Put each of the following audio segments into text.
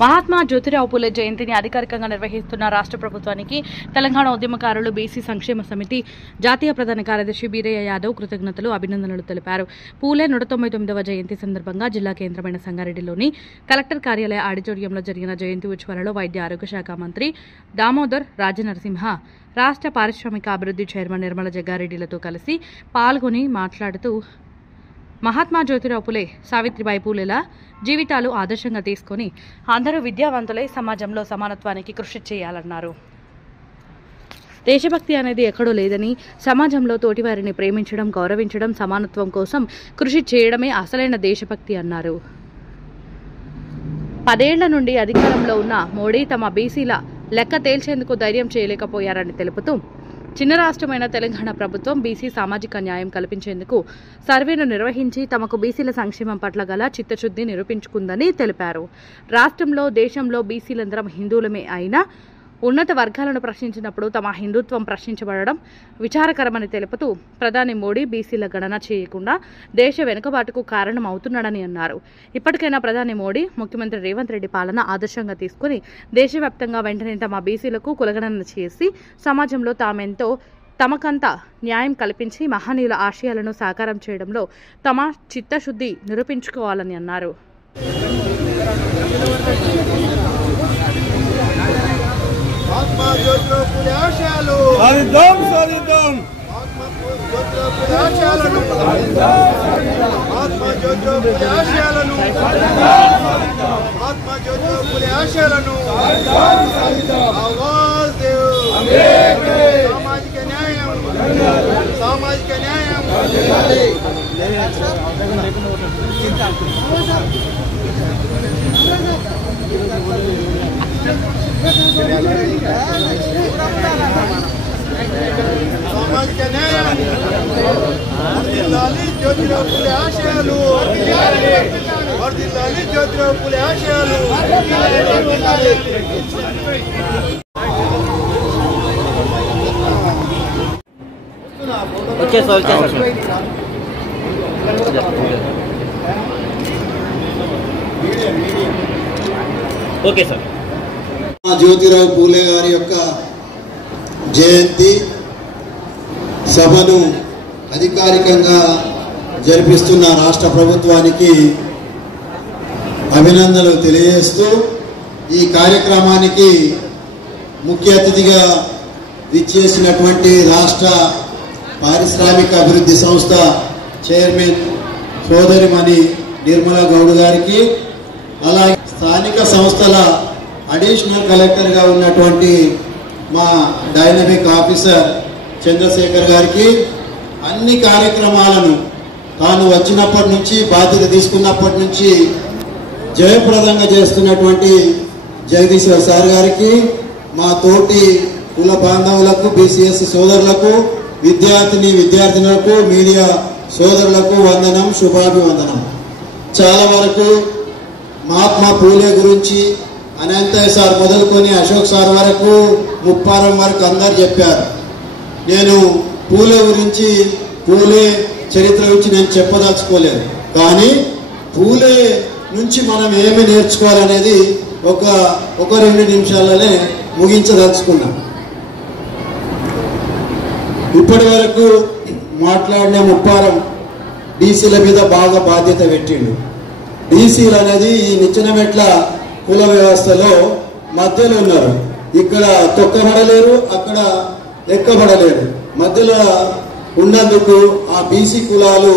మహాత్మా జ్యోతిరావు పూలే జయంతిని అధికారికంగా నిర్వహిస్తున్న రాష్ట్ర ప్రభుత్వానికి తెలంగాణ ఉద్యమకారులు బీసీ సంక్షేమ సమితి జాతీయ ప్రధాన కార్యదర్శి బీరయ్య యాదవ్ కృతజ్ఞతలు అభినందనలు తెలిపారు. పూలే 199వ జయంతి సందర్భంగా జిల్లా కేంద్రమైన సంగారెడ్డిలోని కలెక్టర్ కార్యాలయ ఆడిటోరియంలో జరిగిన జయంతి ఉత్సవాలలో వైద్య ఆరోగ్య శాఖ మంత్రి దామోదర్ రాజనరసింహ, రాష్ట్ర పారిశ్రామిక అభివృద్ధి చైర్మన్ నిర్మల జగ్గారెడ్డిలతో కలిసి పాల్గొని మాట్లాడుతూ మహాత్మా జ్యోతిరావు పూలే, సావిత్రిబాయి పూలేల జీవితాలు ఆదర్శంగా తీసుకుని అందరూ విద్యావంతులై సమాజంలో సమానత్వానికి కృషి చేయాలన్నారు. దేశభక్తి అనేది ఎక్కడో లేదని, సమాజంలో తోటివారిని ప్రేమించడం, గౌరవించడం, సమానత్వం కోసం కృషి చేయడమే అసలైన దేశభక్తి అన్నారు. 10 ఏళ్ల నుండి అధికారంలో ఉన్న మోడీ తమ బీసీల లెక్క తేల్చేందుకు ధైర్యం చేయలేకపోయారని తెలుపుతూ, చిన్న రాష్ట్రమైన తెలంగాణ ప్రభుత్వం బీసీ సామాజిక న్యాయం కల్పించేందుకు సర్వేను నిర్వహించి తమకు బీసీల సంక్షేమం పట్ల గల చిత్తశుద్ధి నిరూపించుకుందని తెలిపారు. రాష్ట్రంలో, దేశంలో బీసీలందరం హిందువులమే అయినా ఉన్నత వర్గాలను ప్రశ్నించినప్పుడు తమ హిందుత్వం ప్రశ్నించబడడం విచారకరమని తెలుపుతూ, ప్రధాని మోడీ బీసీల గణన చేయకుండా దేశ వెనుకబాటుకు కారణం అవుతున్నాడని అన్నారు. ఇప్పటికైనా ప్రధాని మోడీ, ముఖ్యమంత్రి రేవంత్ రెడ్డి పాలన ఆదర్శంగా తీసుకుని దేశవ్యాప్తంగా వెంటనే తమ బీసీలకు కులగణన చేసి సమాజంలో తమకంత న్యాయం కల్పించి మహనీయుల ఆశయాలను సాకారం చేయడంలో తమ చిత్తశుద్ధి నిరూపించుకోవాలని అన్నారు. మహాత్మా జ్యోతిరావు పూలే ఆశయాలు సాధిద్దాం. మహాత్మా జ్యోతిరావు పూలే ఆశయాలను మహాత్మా జ్యోతిరావు పూలే ఆశయాలను ఆవాజ్ దేవ్. సామాజిక న్యాయం సామాజిక న్యాయం వర్ధిల్లాలి జ్యోతిరావు పూలే ఆశయాలు, వర్ధిల్లాలి జ్యోతిరావు పూలే ఆశయాలు. Okay sir. జ్యోతిరావు పూలే గారి యొక్క జయంతి సభను అధికారికంగా జరిపిస్తున్న రాష్ట్ర ప్రభుత్వానికి అభినందనలు తెలియజేస్తూ, ఈ కార్యక్రమానికి ముఖ్య అతిథిగా విచ్చేసినటువంటి రాష్ట్ర పారిశ్రామిక అభివృద్ధి సంస్థ చైర్మన్ సోదరిమణి నిర్మలా గౌడ్ గారికి, అలాగే స్థానిక సంస్థల అడిషనల్ కలెక్టర్గా ఉన్నటువంటి మా డైనమిక్ ఆఫీసర్ చంద్రశేఖర్ గారికి, అన్ని కార్యక్రమాలను తాను వచ్చినప్పటి నుంచి, బాధ్యత తీసుకున్నప్పటి నుంచి జయప్రదంగా చేస్తున్నటువంటి జగదీశ్వర్ సార్ గారికి, మా తోటి కుల బాంధవులకు, బీసీఎస్ సోదరులకు, విద్యార్థినులకు, మీడియా సోదరులకు వందనం, శుభాభివందనం. చాలా వరకు మహాత్మా పూలే గురించి అనంతయ్య సార్ మొదలుకొని అశోక్ సార్ వరకు, ముప్పారం వరకు అందరు చెప్పారు. నేను పూలే గురించి, పూలే చరిత్ర గురించి నేను చెప్పదలుచుకోలేదు. కానీ పూలే నుంచి మనం ఏమి నేర్చుకోవాలనేది ఒక 2 నిమిషాలనే ముగించదలుచుకున్నాం. ఇప్పటి వరకు మాట్లాడిన ముప్పారం బీసీల మీద బాగా బాధ్యత పెట్టిండు. బీసీలు అనేది ఈ నిచ్చెనమెట్ల కుల వ్యవస్థలో మధ్యలో ఉన్నారు. ఇక్కడ తొక్కబడలేరు, అక్కడ ఎక్కబడలేరు. మధ్యలో ఉన్నందుకు ఆ బీసీ కులాలు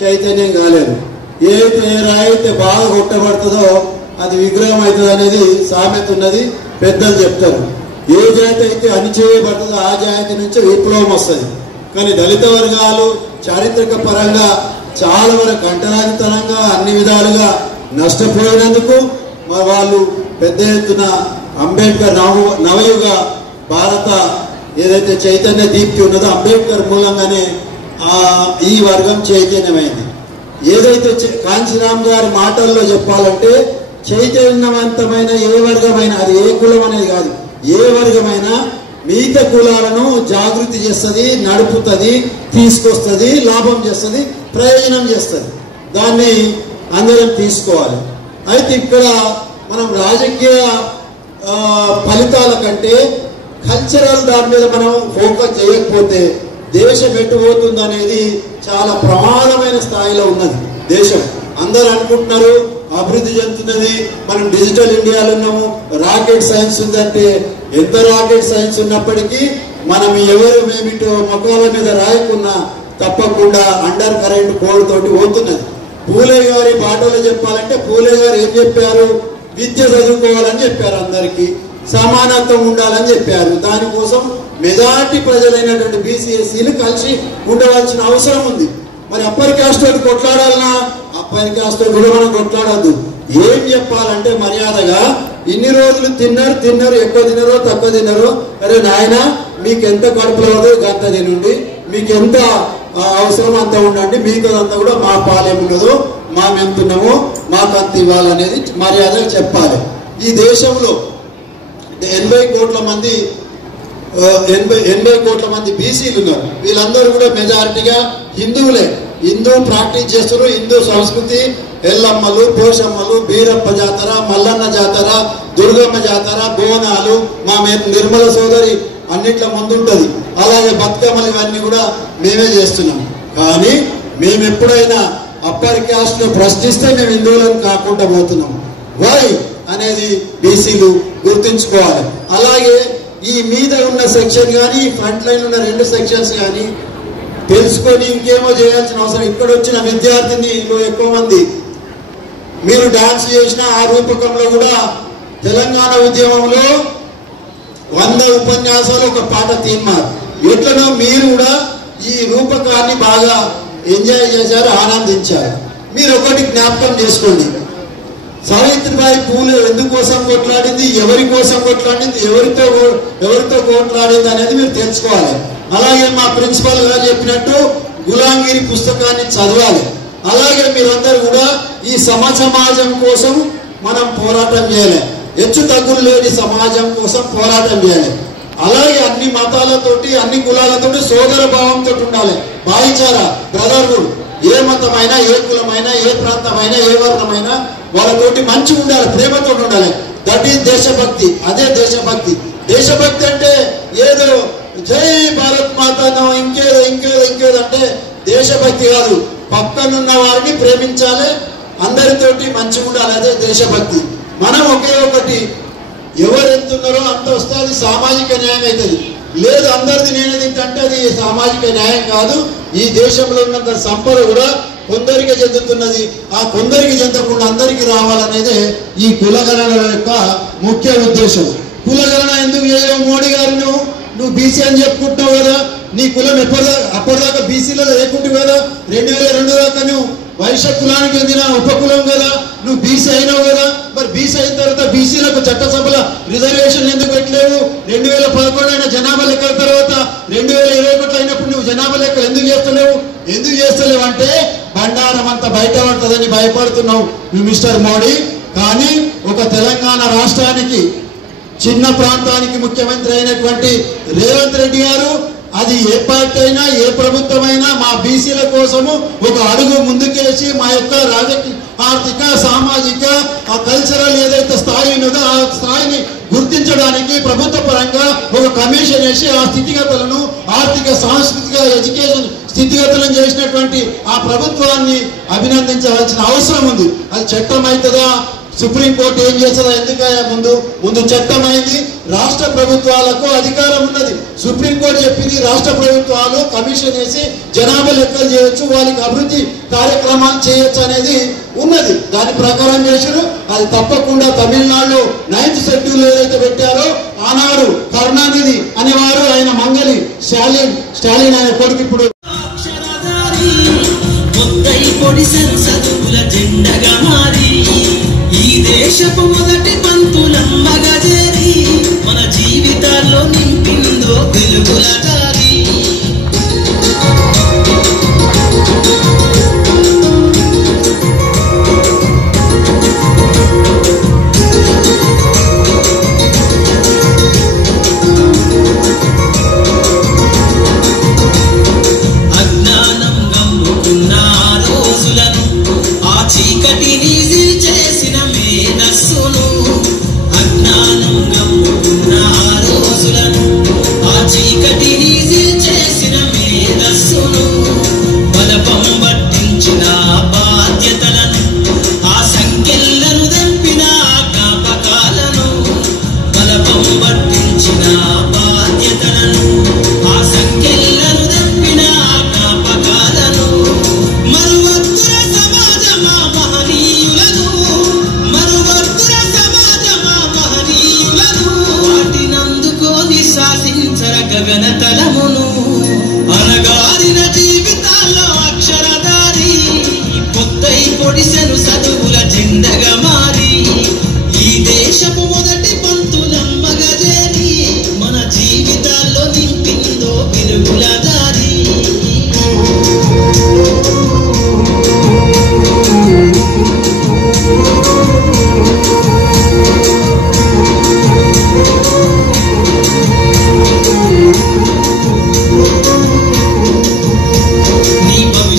చైతన్యం కాలేదు. ఏ రాయితే బాగా కొట్టబడుతుందో అది విగ్రహం అవుతుంది అనేది సామెత ఉన్నది, పెద్దలు చెప్తారు. ఏ జాతి అయితే అణిచేయబడుతుందో ఆ జాతి నుంచి విప్లవం వస్తుంది. కానీ దళిత వర్గాలు చారిత్రక పరంగా చాలా వరకు గంటరాజితనంగా అన్ని విధాలుగా నష్టపోయినందుకు వాళ్ళు పెద్ద ఎత్తున అంబేద్కర్ నవయుగ భారత ఏదైతే చైతన్య దీప్తి ఉన్నదో అంబేద్కర్ మూలంగానే ఈ వర్గం చైతన్యమైంది. ఏదైతే కాంచీరామ్ గారి మాటల్లో చెప్పాలంటే, చైతన్యవంతమైన ఏ వర్గమైనా, అది ఏ కులం అనేది కాదు, ఏ వర్గమైనా మిగతా కులాలను జాగృతి చేస్తుంది, నడుపుతుంది, తీసుకొస్తుంది, లాభం చేస్తుంది, ప్రయోజనం చేస్తుంది. దాన్ని అందరం తీసుకోవాలి. అయితే ఇక్కడ మనం రాజకీయ ఫలితాల కంటే కల్చరల్ దాని మీద మనం ఫోకస్ చేయకపోతే దేశం ఎట్టుపోతుంది అనేది చాలా ప్రమాదమైన స్థాయిలో ఉన్నది. దేశం అందరూ అనుకుంటున్నారు అభివృద్ధి చెందుతున్నది, మనం డిజిటల్ ఇండియాలో ఉన్నాము, రాకెట్ సైన్స్ ఉందంటే ఎంత రాకెట్ సైన్స్ ఉన్నప్పటికీ మనం ఎవరు మేమిటో మొక్కల మీద రాయకున్నా తప్పకుండా అండర్ కరెంట్ కోడ్ తోటి పోతున్నది. పూలే గారి బాటలో చెప్పాలంటే పూలే గారు ఏం చెప్పారు? విద్య చదువుకోవాలని చెప్పారు, అందరికీ సమానత్వం ఉండాలని చెప్పారు. దానికోసం మెజారిటీ ప్రజలైనటువంటి బీసీఎస్సీలు కలిసి ఉండవలసిన అవసరం ఉంది. మరి అప్పర్ క్యాస్ట్ తోటి కొట్లాడాలన్నా అప్పర్ క్యాస్ట్ తోటి కూడా మనం కొట్లాడద్దు. ఏం చెప్పాలంటే మర్యాదగా ఇన్ని రోజులు తిన్నారు ఎక్కువ తినరో తక్కువ తినరో, అరే నాయన మీకు ఎంత కడుపులో గంత తినండి, మీకు ఎంత అవసరం అంత ఉండండి, మీకంతా కూడా మా పాలేమున్నదో మేము ఎంత ఉన్నామో మాకు అంత ఇవ్వాలనేది మర్యాదగా చెప్పాలి. ఈ దేశంలో 80 కోట్ల మంది బీసీలు ఉన్నారు. వీళ్ళందరూ కూడా మెజారిటీగా హిందువులే, హిందూ ప్రాక్టీస్ చేస్తారు. హిందూ సంస్కృతి ఎల్లమ్మలు, పోషమ్మలు, బీరప్ప జాతర, మల్లన్న జాతర, దుర్గమ్మ జాతర, బోనాలు, మా నిర్మల సోదరి అన్నిట్లో ముందుంటది. అలాగే బతుకమ్మలు ఇవన్నీ కూడా మేమే చేస్తున్నాం. కానీ మేము ఎప్పుడైనా అప్పర్ క్యాస్ట్ ను ప్రశ్నిస్తే మేము హిందువులను కాకుండా పోతున్నాం. వై అనేది బీసీలు గుర్తుంచుకోవాలి. అలాగే ఈ మీద ఉన్న సెక్షన్ కానీ ఫ్రంట్ లైన్ ఉన్న 2 సెక్షన్స్ కానీ తెలుసుకొని ఇంకేమో చేయాల్సిన అవసరం. ఇక్కడ వచ్చిన విద్యార్థిని ఎక్కువ మంది మీరు డాన్స్ చేసిన ఆ రూపకంలో కూడా తెలంగాణ ఉద్యమంలో 100 ఉపన్యాసాలు ఒక పాట తీర్మారు. ఎట్లనో మీరు కూడా ఈ రూపకాన్ని బాగా ఎంజాయ్ చేశారు, ఆనందించారు. మీరు ఒకటి జ్ఞాపకం చేసుకోండి, సావిత్రిబాయి పూలే ఎందుకోసం కొట్లాడింది, ఎవరి కోసం కొట్లాడింది, ఎవరితో కొట్లాడింది అనేది మీరు తెలుసుకోవాలి. అలాగే మా ప్రిన్సిపల్ గారు చెప్పినట్టు గులాంగిరి పుస్తకాన్ని చదవాలి. అలాగే మీరందరూ కూడా ఈ సమాజం కోసం మనం పోరాటం చేయాలి. హెచ్చు తగ్గులు లేని సమాజం కోసం పోరాటం చేయాలి. అలాగే అన్ని మతాలతోటి అన్ని కులాలతోటి సోదర భావంతో ఉండాలి. భాయిచారా, బ్రదర్హుడ్, ఏ మతమైనా ఏ కులమైనా ఏ ప్రాంతమైనా ఏ వర్ణమైనా వాళ్ళతోటి మంచి ఉండాలి, ప్రేమతో ఉండాలి. దట్ ఈస్ దేశభక్తి. అదే దేశభక్తి. దేశభక్తి అంటే ఏదో జై భారత్ మాతనో ఇంకేదో అంటే దేశభక్తి కాదు. పక్కనున్న వారిని ప్రేమించాలి, అందరితోటి మంచి ఉండాలి. అదే దేశభక్తి. మనం ఒకే ఒకటి ఎవరు ఎంతున్నారో అంత వస్తే అది సామాజిక న్యాయం అవుతుంది. లేదు అందరిది నేనే తింటే అది సామాజిక న్యాయం కాదు. ఈ దేశంలో ఉన్నంత సంపద కూడా కొందరికి చెందుతున్నది. ఆ కొందరికి చెందకుండా అందరికి రావాలనేదే ఈ కులగణన యొక్క ముఖ్య ఉద్దేశం. కులగణన ఎందుకు చేయవు? మోడీ గారు నువ్వు బీసీ అని చెప్పుకుంటున్నావు కదా, నీ కులం అప్పటిదాకా బీసీలో లేకుంటు కదా, 2002 దాకా నువ్వు వైశ్య కులానికి చెందిన ఉపకులం కదా, నువ్వు బీసీ అయినావు కదా. మరి బీసీ అయిన తర్వాత బీసీలకు చట్టసభల రిజర్వేషన్ ఎందుకు పెట్టలేవు? 2011 అయిన జనాభా లెక్కల తర్వాత 2021 అయినప్పుడు నువ్వు జనాభా లెక్కలు ఎందుకు చేస్తలేవు అంటే బండారం అంతా బయట పడుతుందని భయపడుతున్నావు నువ్వు మిస్టర్ మోడీ. కానీ ఒక తెలంగాణ రాష్ట్రానికి చిన్న ప్రాంతానికి ముఖ్యమంత్రి అయినటువంటి రేవంత్ రెడ్డి గారు, అది ఏ పార్టీ అయినా ఏ ప్రభుత్వమైనా మా బీసీల కోసము ఒక అడుగు ముందుకేసి మా యొక్క రాజకీయ ఆర్థిక సామాజిక ఆ కల్చరల్ ఏదైతే స్థాయి ఉన్నదో ఆ స్థాయిని గుర్తించడానికి ప్రభుత్వ పరంగా ఒక కమిషన్ వేసి ఆ స్థితిగతులను ఆర్థిక సాంస్కృతిక ఎడ్యుకేషన్ స్థితిగతులను చేసినటువంటి ఆ ప్రభుత్వాన్ని అభినందించవలసిన అవసరం ఉంది. అది చట్టం అవుతుందా, సుప్రీంకోర్టు ఏం చేస్తుందా? ఎందుకయ్యా ముందు చట్టం అయింది. రాష్ట్ర ప్రభుత్వాలకు అధికారం ఉన్నది. సుప్రీంకోర్టు చెప్పింది రాష్ట్ర ప్రభుత్వాలు కమిషన్ వేసి జనాభా లెక్కలు చేయొచ్చు, వాళ్ళకి అభివృద్ధి కార్యక్రమాలు చేయొచ్చు అనేది ఉన్నది. దాని ప్రకారం చేశారు. అది తప్పకుండా తమిళనాడులో 9th షెడ్యూల్ ఏదైతే పెట్టారో ఆనాడు కరుణానిధి అనేవారు, ఆయన మంగళి స్టాలిన్ ఆయన కొడుకు ఇప్పుడు ఈ దేశపు మొదటి పంతులమ్మగా చేరి మన జీవితాల్లో నింపిందో వెలుగుల దారి. అజ్ఞానం గమ్ముకున్న రోజులను ఆ చీకటిని చేసిన మేధస్సును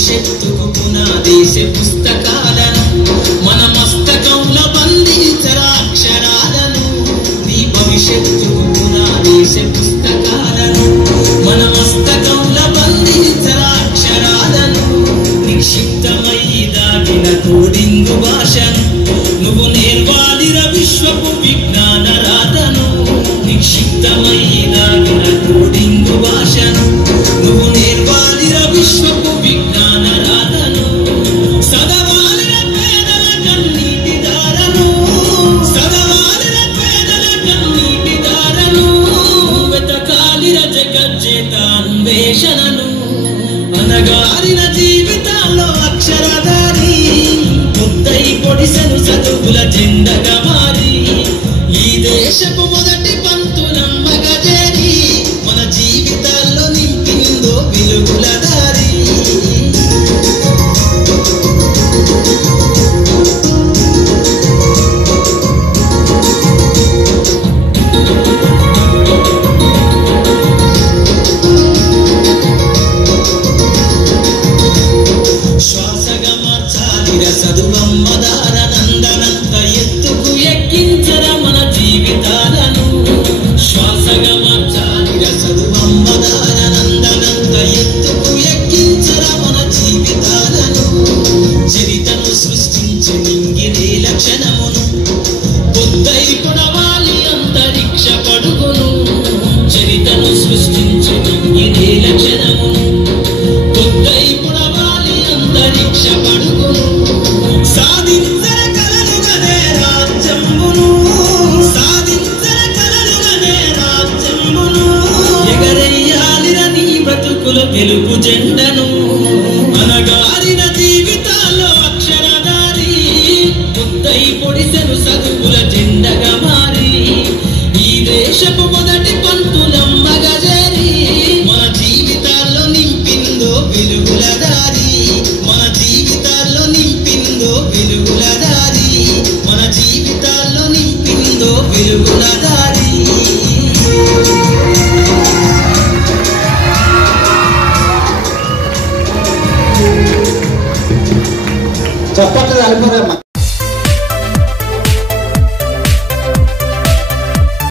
భవిష్యత్తుకు పునాదేశే పుస్తకాలను మన మస్తకంలో బంధించరా అక్షరాలను నీ భవిష్యత్తుకు పునాదేశే పుస్తకాలను మన మస్తకంలో బంధించరా అక్షరాలను నిక్షిప్తమై దాగిన కోడింగు భాషను నువ్వు నేర్వాలిర విశ్వపు విజ్ఞాన రాతను నిక్షిప్తమై దాగిన కోడింగు భాషను నువ్వు నేర్వాలిర విశ్వపు విజ్ఞాన రాతను సదవాలిర పేదల కన్నీటి దారను సదవాలిర పేదల కన్నీటి దారను వెతకాలిర జగజ్జేత అన్వేషణను అనగారిన జీవితాల్లో అక్షరధారి కొత్తై పొడిసెను చదువుల జెండగా మారి ఈ దేశపు మొదటి పంతులమ్మగా చేరి మన జీవితాల్లో నింపిందో వెలుగుల దారి శ్వాసగా మార్చాలిర చదువమ్మ దారనందనంత ఎత్తుకు ఎక్కించరా మన జీవితాలను శ్వాసగా మార్చాలిర చదువమ్మ దారనందనంత ఎత్తుకు ఎక్కించరా మన జీవితాలను చరితను సృష్టించి నింగిరే లక్షణమును కొత్తై పొడవాలి అంతరిక్ష పడుగును చరితను సృష్టించి నింగిరే లక్షణమును కొత్తై పొడవాలి అంతరిక్ష పడుగును సాధించర కలలుగనే రాజ్యమును సాధించర కలలుగనే రాజ్యమును ఎగరెయ్యాలిర నీ బ్రతుకుల వెలుగు జెండను అనగారిన జీవితాల్లో అక్షరధారి కొత్తై పొడిసెను చదువుల జెండగా మారి ఈ దేశపు మొదటి పంతులమ్మగా చేరి మన జీవితాల్లో నింపిందో వెలుగుల దారి మన జీవితాల్లో నింపిందో వెలుగుల దారి మన జీవితాల్లో నింపిందో వెలుగుల దారి చప్పట్లు కలిపరమ్మా.